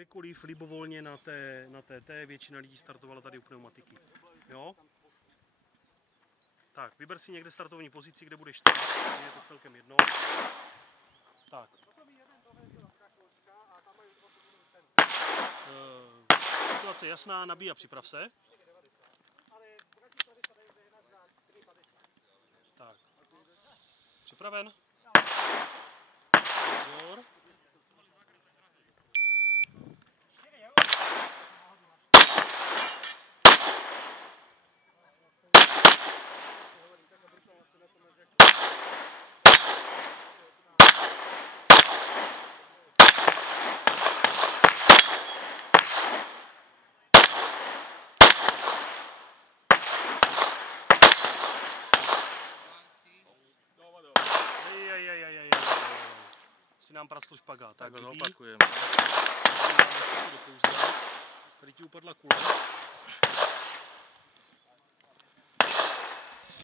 kdekoliv libovolně na té většina lidí startovala tady u pneumatiky. Jo? Tak, vyber si někde startovní pozici, kde budeš stát, je to celkem jedno. Tak. Situace je jasná, nabíj a připrav se. Tak. Připraven? Pozor. Si nám praskl špagát. Tak ho opakujeme. Tady ti upadla kule.